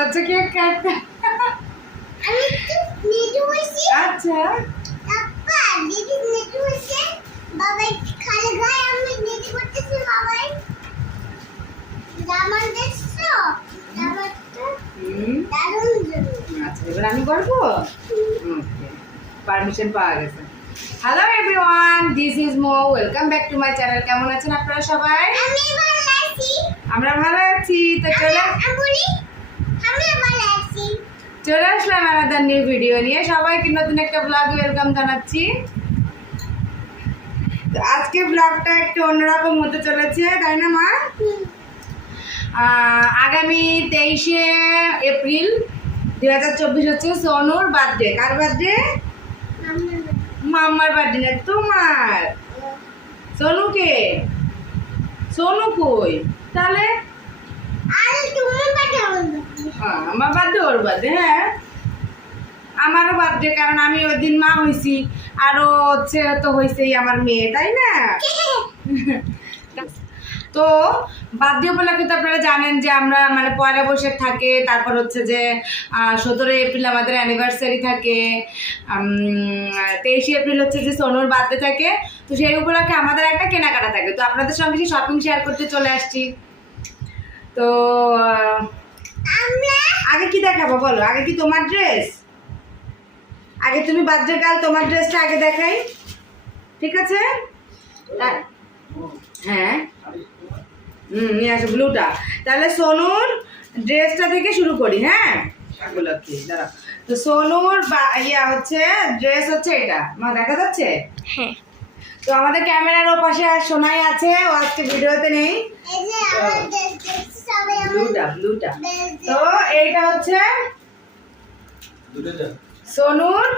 যাচ্ছে কেক কাটতে। আমি তো নেটু বসি আচ্ছা আপা দিদি নেটু বসে বাবাই খালি গায় আমি নেটু করতেছি বাবাই জামান দেখছো জামাটা দারুণ আচ্ছা এবার আমি করবো। ওকে পারমিশন পাওয়া গেছে। Hello everyone, this is Mo, welcome back to my channel. কেমন আছেন আপনারা সবাই? আমি ভালো আছি আমরা ভালো আছি। তো চলে আমি ভালো আছি চলে আসলাম আনাদার নিউ ভিডিও নিয়ে। সবাইকে নতুন একটা ব্লগ ওয়েলকাম জানাচ্ছি। তো আজকে ব্লগটা একটু অন্যরকম হতে চলেছে, তাই না মা? আগামী 23শে এপ্রিল 2024 হচ্ছে সোনুর বার্থডে। কার বার্থডে? মাম্মার বার্থডে না তোমার। সোনুকে? সোনু কই তাহলে? আরে তুমি পাঠাও আমার বার্থডে ওর বার্থডে। হ্যাঁ আমারও বার্থডে, কারণ আমি ওই দিন মা হয়েছি, আরও হচ্ছে তো হয়েছেই আমার মেয়ে, তাই না? তো বার্থডে উপলক্ষে তো আপনারা জানেন যে আমরা মানে পয়লা বৈশাখ থাকে, তারপর হচ্ছে যে 17 এপ্রিল আমাদের অ্যানিভার্সারি থাকে, 23 এপ্রিল হচ্ছে যে সোনুর বার্থডে থাকে। তো সেই উপলক্ষে আমাদের একটা কেনাকাটা থাকে, তো আপনাদের সঙ্গে সেই শপিং শেয়ার করতে চলে আসছি। তো আগে কি দেখাবো বলো? আগে কি তোমার ড্রেস? আগে তুমি বার্থডে গার্ল, তোমার ড্রেসটা আগে দেখাই, ঠিক আছে? হ্যাঁ নিয়ে আসো ব্লুটা। তাহলে সোনুর ড্রেসটা থেকে শুরু করি। হ্যাঁ দাঁড়া। তো সোনুর হচ্ছে ড্রেস হচ্ছে এটা, মা দেখা যাচ্ছে? হ্যাঁ তো আমাদের ক্যামেরার ও পাশে আর সোনাই আছে, ও আজকে ভিডিওতে নেই। এই যে আমার দেখতে সবাই ব্লুটা তো এইটা হচ্ছে সোনুর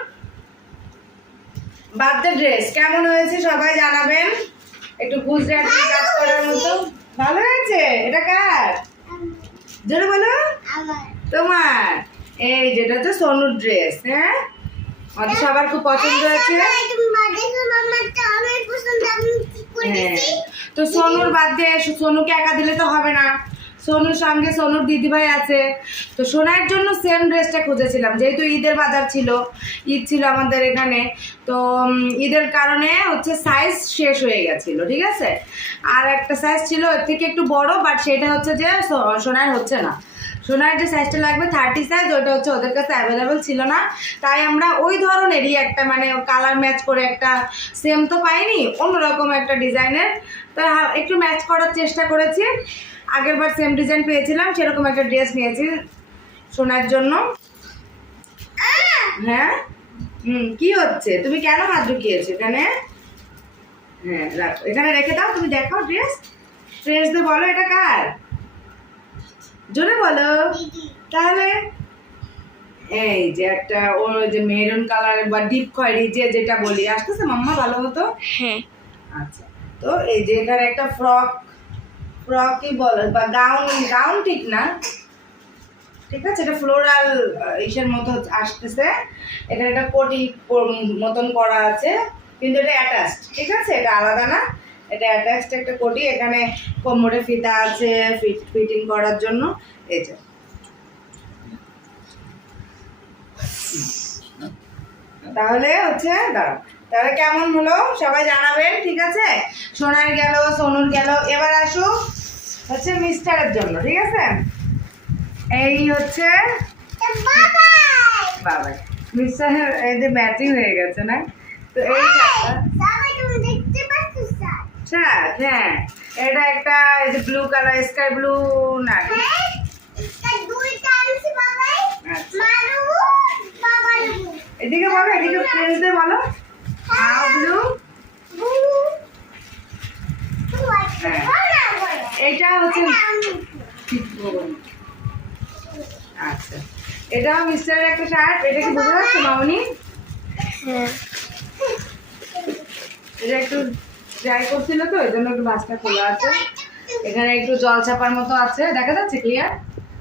বার্থডে ড্রেস। কেমন হয়েছে সবাই জানাবেন, একটু গুজরাটি কাজ করার মতো। ভালো হয়েছে? এটা কার? জোরে বলো। আমার তোমার। এই যেটা হচ্ছে সোনুর ড্রেস। হ্যাঁ আমাদের সবার খুব পছন্দ হয়েছে। তুমি বার্থডে মামাটা আমার পছন্দ আমি কি করেছি তো সোনুর বার্থডে সোনুকে একা দিলে তো হবে না, সোনুর সঙ্গে সোনুর দিদিভাই আছে। তো সোনার জন্য সেম ড্রেসটা খুঁজেছিলাম, যেহেতু ঈদের বাজার ছিল, ঈদ ছিল আমাদের এখানে। তো ঈদের কারণে হচ্ছে সাইজ শেষ হয়ে গেছিল, ঠিক আছে? আর একটা সাইজ ছিল এর থেকে একটু বড়, বাট সেটা হচ্ছে যে সোনার হচ্ছে না। সোনার যে সাইজটা লাগবে 30 সাইজ, ওইটা হচ্ছে ওদের কাছে অ্যাভেলেবেল ছিল না। তাই আমরা ওই ধরনেরই একটা মানে কালার ম্যাচ করে একটা সেম তো পাইনি, অন্যরকম একটা ডিজাইনের, তা একটু ম্যাচ করার চেষ্টা করেছি। আগের বার সেম ডিজাইন পেয়েছিলাম, সেরকম একটা ড্রেস নিয়েছি সোনার জন্য। হ্যাঁ কি হচ্ছে? তুমি কেন হাত ঢুকিয়েছো এখানে? হ্যাঁ রাখো, এখানে রেখে দাও। তুমি দেখাও ড্রেস, ফ্রেন্ডসদের বলো এটা কার, জোরে বলো। তাহলে এই যে একটা ওর যে মেরুন কালার বা ডিপ খয়েরি যেটা বলি, আসতেছে মাম্মা ভালো মতো? হ্যাঁ আচ্ছা তো এই যে এখানে একটা ফ্রকই বলে বা গাউন ঠিক না, ঠিক আছে? এটা ফ্লোরাল ইসের মতো আসতেছে। এখানে একটা কোটি মতন করা আছে, কিন্তু এটা অ্যাটাচড, ঠিক আছে? এটা আলাদা না, এটা অ্যাটাচড একটা কোটি। এখানে কোমরে ফিতা আছে ফিটিং করার জন্য। এই যে তাহলে হচ্ছে দাঁড়াও, তাহলে কেমন হলো সবাই জানাবেন, ঠিক আছে? সোনার গেল, সোনুর গেল, এবার আসো হচ্ছে মিস্টারের জন্য, ঠিক আছে? এই হচ্ছে বাবা মিস্টারের, এই যে ম্যাচিং হয়ে গেছে না? তো এই শার্ট, হ্যাঁ এটা একটা এই যে ব্লু কালার, স্কাই ব্লু না, এদিকে বলো, এদিকে ফ্রেন্ডসদের বলো হাউ ব্লু। হ্যাঁ এইটা হচ্ছে আচ্ছা, এটাও মিস্টারের একটা শার্ট। এটা কি বোঝা যাচ্ছে মামনি? হ্যাঁ এটা একটু ড্রাই করছিল তো এই জন্য একটু বাসটা খোলা আছে। এখানে একটু জল চাপার মতো আছে, দেখা যাচ্ছে ক্লিয়ার?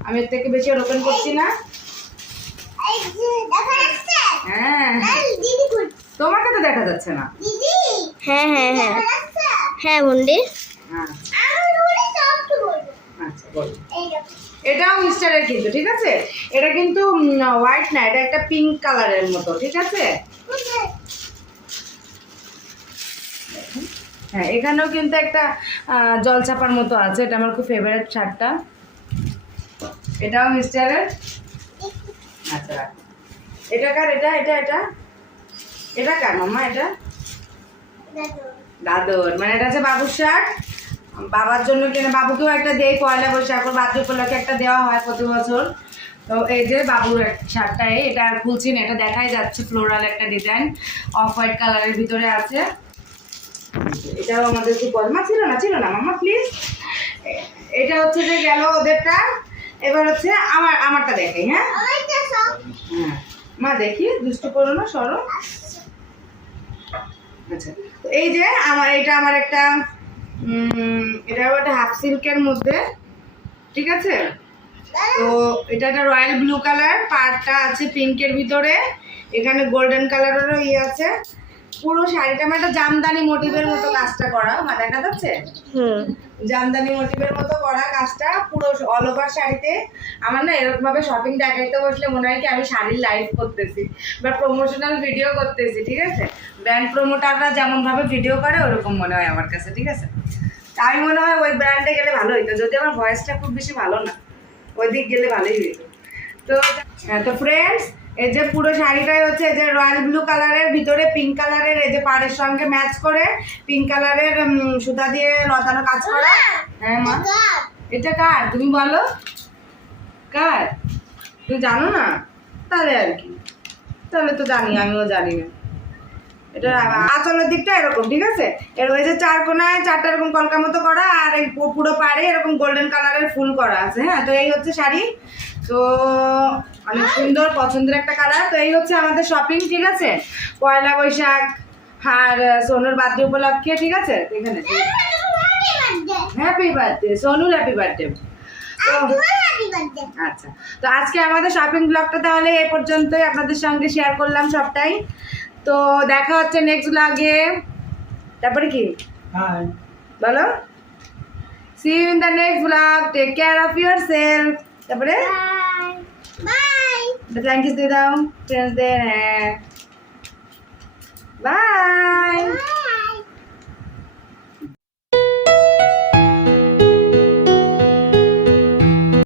আমি এর থেকে বেশি ওপেন করছি না। হ্যাঁ তোমাকে তো দেখা যাচ্ছে না। হ্যাঁ হ্যাঁ হ্যাঁ হ্যাঁ বন্ডি আচ্ছা বলো। এটাও মিস্টারের কিন্তু, ঠিক আছে? এটা কিন্তু হোয়াইট না, এটা একটা পিঙ্ক কালারের মতো, ঠিক আছে? হ্যাঁ, এখানেও কিন্তু একটা জলছাপার মতো আছে, এটা আমার খুব ফেভারিট শার্টটা। এটাও মিস্টারের। আচ্ছা রাখো। এটা কার? এটা এটা এটা এটা কার মাম্মা? এটা দাদুর, মানে এটা হচ্ছে বাবুর শার্ট। বাবার জন্য কেনা, বাবুকেও একটা দেয় পয়লা বৈশাখ, ওর বার্থডে উপলক্ষে একটা দেওয়া হয় প্রতি বছর। তো এই যে বাবুর শার্টটা, এটা আর খুলছি না, এটা দেখাই যাচ্ছে ফ্লোরাল একটা ডিজাইন, অফ হোয়াইট কালারের ভিতরে আছে। এটাও আমাদের খুব পছন্দ। ছিল না, ছিল না মাম্মা প্লিজ। এটা হচ্ছে যে গেল ওদেরটা, এবার হচ্ছে আমারটা দেখাই। হ্যাঁ হ্যাঁ মা দেখি, দুষ্ট করো না, সরো। আচ্ছা, তো এই যে এটা আমার একটা এটাও একটা হাফ সিল্কের মধ্যে, ঠিক আছে? তো এটা একটা রয়্যাল ব্লু কালার, পাড়টা আছে পিঙ্কের ভিতরে, এখানে গোল্ডেন কালারেরও আছে। পুরো শাড়িটা আমার একটা জামদানি মোটিভের মতো কাজটা করা, দেখা যাচ্ছে? জামদানি মোটিভের মতো করা কাজটা পুরো অল ওভার শাড়িতে। আমার না এরকম ভাবে শপিং দেখাইতে বসলে মনে হয় কি আমি শাড়ির লাইভ করতেছি বা প্রমোশনাল ভিডিও করতেছি, ঠিক আছে? ব্র্যান্ড প্রমোটাররা যেমন ভাবে ভিডিও করে ওরকম মনে হয় আমার কাছে, ঠিক আছে? তাই মনে হয় ওই ব্র্যান্ডে গেলে ভালো হইতো, যদি আমার ভয়েসটা খুব বেশি ভালো না, ওই দিক গেলে ভালোই হইতো। তো ফ্রেন্ডস, এই যে পুরো শাড়িটাই হচ্ছে এই যে রয়্যাল ব্লু কালারের ভিতরে পিঙ্ক কালারের, এই যে পাড়ের সঙ্গে ম্যাচ করে পিঙ্ক কালারের সুতা দিয়ে লতানো কাজ করা। হ্যাঁ মা, এটা কার তুমি বলো? কার তুমি জানো না? তাহলে আর কি, তাহলে তো জানি, আমিও জানি না। এটা আঁচলের দিকটা এরকম, ঠিক আছে? এর ওই যে চার কোনায় চারটা এরকম কলকা মতো করা, আর এই পুরো পাড়ে এরকম গোল্ডেন কালারের ফুল করা আছে। হ্যাঁ, তো এই হচ্ছে শাড়ি। তো অনেক সুন্দর পছন্দের একটা কালার। তো এই হচ্ছে আমাদের শপিং, ঠিক আছে? পয়লা বৈশাখ আর সোনুর বার্থডে উপলক্ষে, ঠিক আছে? এখানে happy birthday Sonu, happy birthday. আচ্ছা, তো আজকে আমাদের শপিং ব্লগটা তাহলে এই পর্যন্তই, আপনাদের সঙ্গে শেয়ার করলাম সবটাই। তো দেখা হচ্ছে নেক্সট ব্লগে। তারপরে কি বলো? See you in the next blog, take care of yourself. তারপরে থ্যাংক ইউ দিয়ে দাও ফ্রেন্ডসদের। হ্যাঁ, বাই।